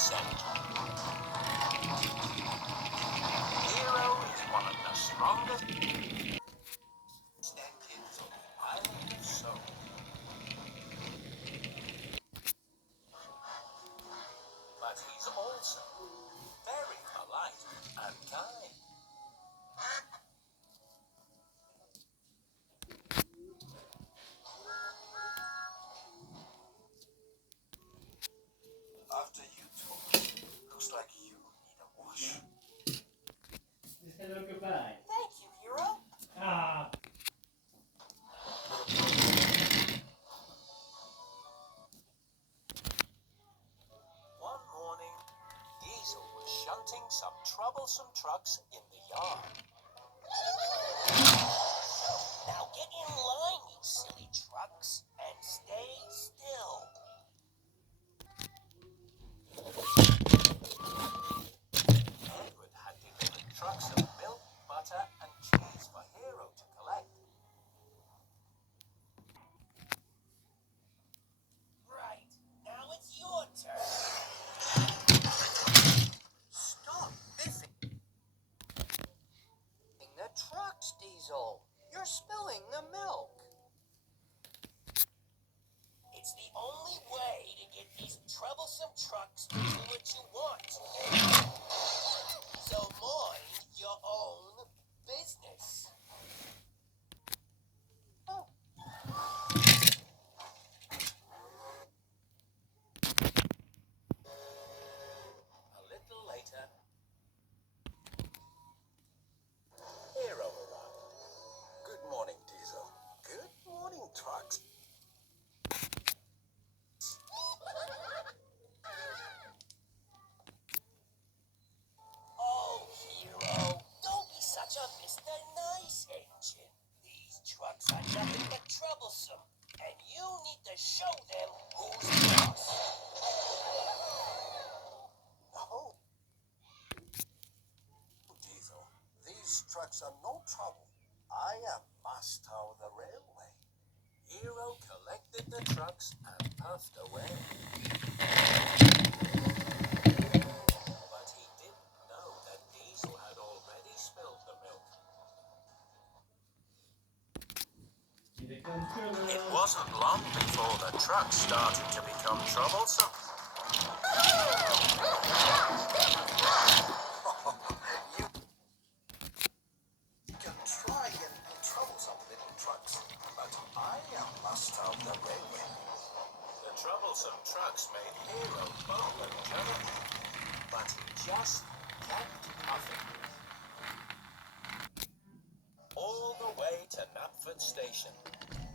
sent. Hero is one of the strongest stand-ins on the island of Soul. But he's also very polite and kind. After you talk, looks like you need a wash. Hello, goodbye. Thank you, Hero. Ah. One morning, Diesel was shunting some troublesome trucks in the yard. Now get in line, you silly trucks, and stay still. Edward had delivered trucks of milk, butter, and cheese for Hero to collect. Right, now it's your turn. Stop biffing the trucks, Diesel. You're spilling the milk. It's the only way to get these troublesome trucks to do what you want. So mind your own business. Oh. A little later, Hero arrived. Good morning, Diesel. Good morning, trucks. Oh, Hero, don't be such a Mr. Nice Engine. These trucks are nothing but troublesome, and you need to show them who's boss. Oh, Diesel, these trucks are no trouble. I am master of the railway. Hero collected the trucks and puffed away. But he didn't know that Diesel had already spilled the milk. It wasn't long before the trucks started to become troublesome. You can try and be troublesome, little trucks, but I am master of the railway. The troublesome trucks made Hero bump and jump, but he just kept puffing. All the way to Knapford Station,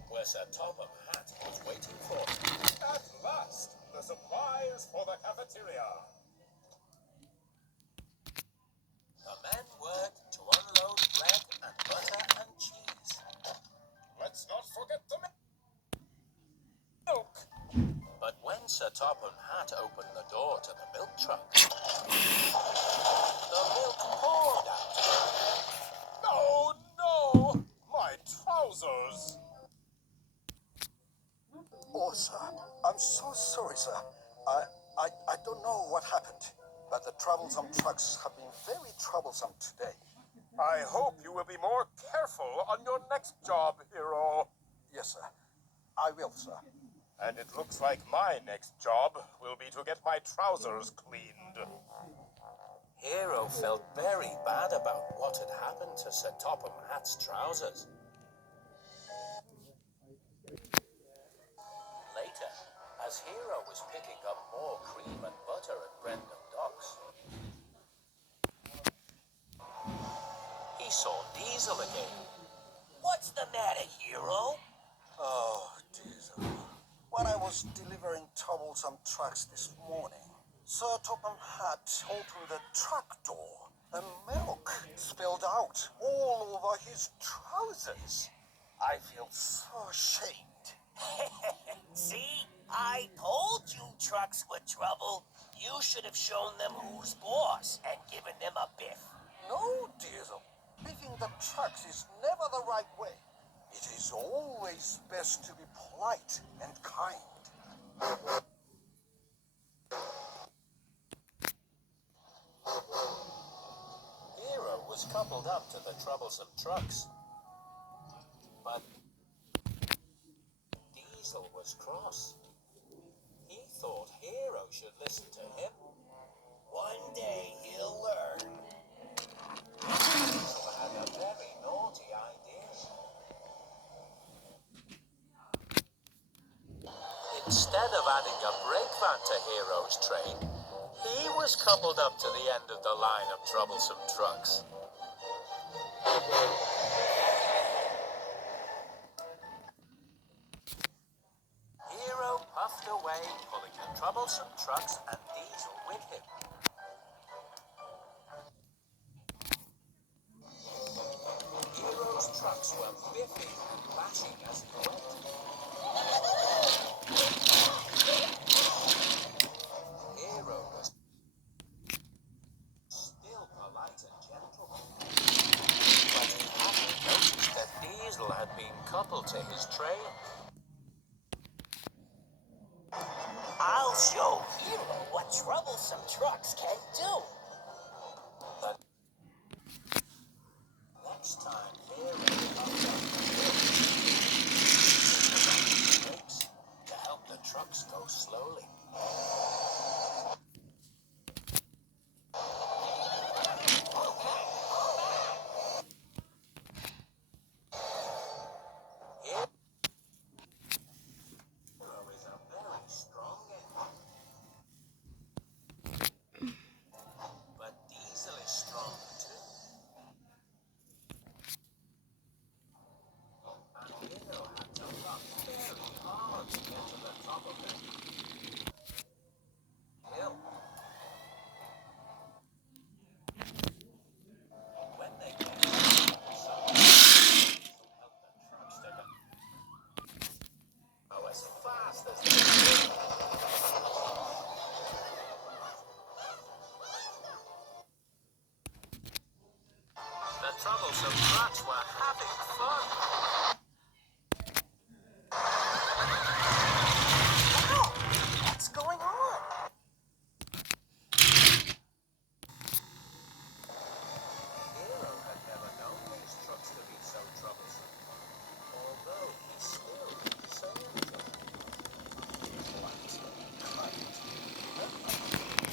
where Sir Topham Hatt was waiting for him. At last, the supplies for the cafeteria. The men worked to unload bread and butter and cheese. Let's not forget the milk. But when Sir Topham Hatt opened the door to the milk truck, the milk poured out. No, no! My trousers! Oh, sir, I'm so sorry, sir. I don't know what happened, but the troublesome trucks have been very troublesome today. I hope you will be more careful on your next job, Hero. Yes, sir. I will, sir. And it looks like my next job will be to get my trousers cleaned. Hero felt very bad about what had happened to Sir Topham Hatt's trousers. Later, as Hero was picking up more cream and butter at Brendam Docks, he saw Diesel again. What's the matter, Hero? Oh, Diesel. When I was delivering troublesome trucks this morning, Sir Topham Hatt opened the truck door and milk spilled out all over his trousers. I feel so ashamed. See, I told you trucks were trouble. You should have shown them who's boss and given them a biff. No, Diesel. Beefing the trucks is never the right way. It is always best to be polite and kind. coupled up to the troublesome trucks. But Diesel was cross. He thought Hero should listen to him. One day he'll learn. Diesel had a very naughty idea. Instead of adding a brake van to Hero's train, he was coupled up to the end of the line of troublesome trucks. Hero puffed away, pulling the troublesome trucks and Diesel with him. Hero's trucks were biffing and bashing as he went. Hero was still polite and gentle, but he hadn't noticed that Diesel had been coupled to his train. I'll show Hero what troublesome trucks can do. The next time Hero puffed up the brakes to help the trucks go slowly. Hero is a very strong engine, but Diesel is strong too. And Hero had to run very hard to get to the top of the hill. When they came to the top, Diesel helped the trucks to go as fast as they could. The troublesome trucks were having fun. Wow, what's going on? Hero had never known these trucks to be so troublesome, although he still didn't say anything.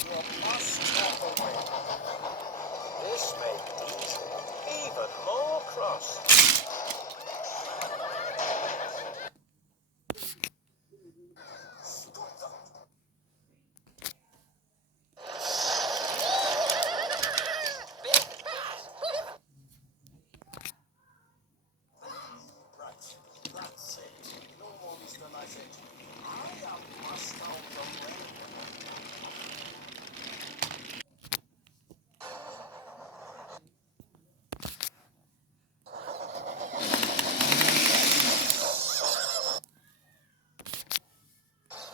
You must stop away. This made Diesel even more cross. Right, that's it. No more Mr. Nice It. I am master of the railway.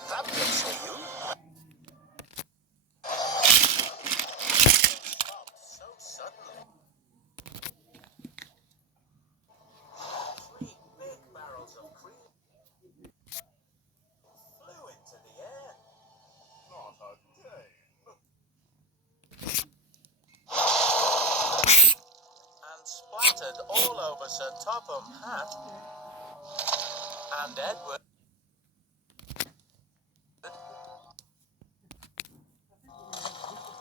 That looks for you. Stopped so suddenly. Three big barrels of cream flew into the air. Not again. And splattered all over Sir Topham Hatt and Edward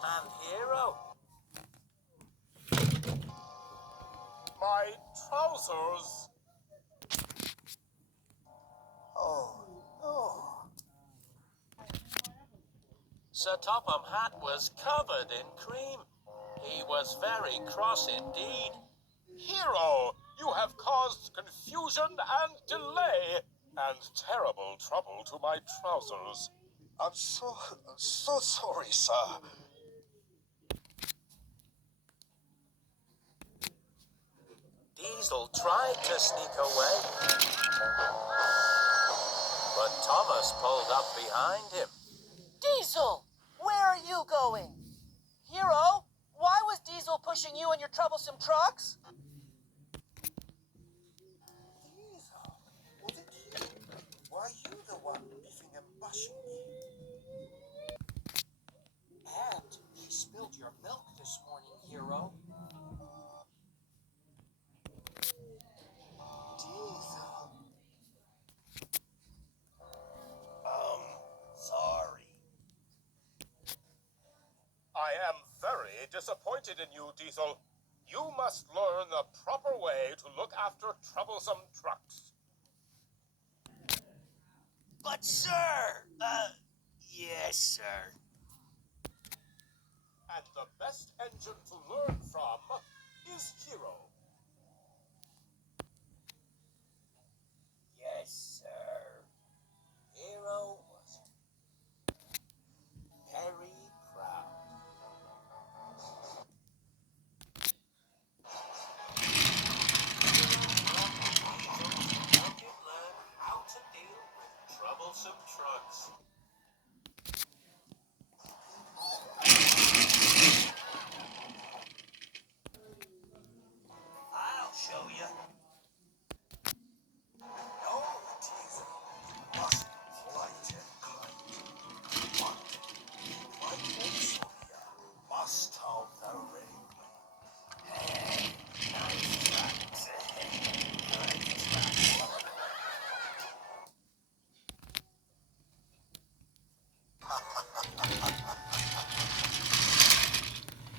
and Hero. My trousers! Oh, no. Sir Topham Hatt was covered in cream. He was very cross indeed. Hero, you have caused confusion and delay and terrible trouble to my trousers. I'm so sorry, sir. Diesel tried to sneak away, but Thomas pulled up behind him. Diesel, where are you going? Hero, why was Diesel pushing you and your troublesome trucks? Diesel, was it you? Were you the one beefing and bashing me? And he spilled your milk this morning, Hero. invested in you, Diesel. You must learn the proper way to look after troublesome trucks. But, sir, yes, sir. And the best engine to learn from is Hero. Yes, sir. Hero was very proud. Help you learn how to deal with troublesome trucks.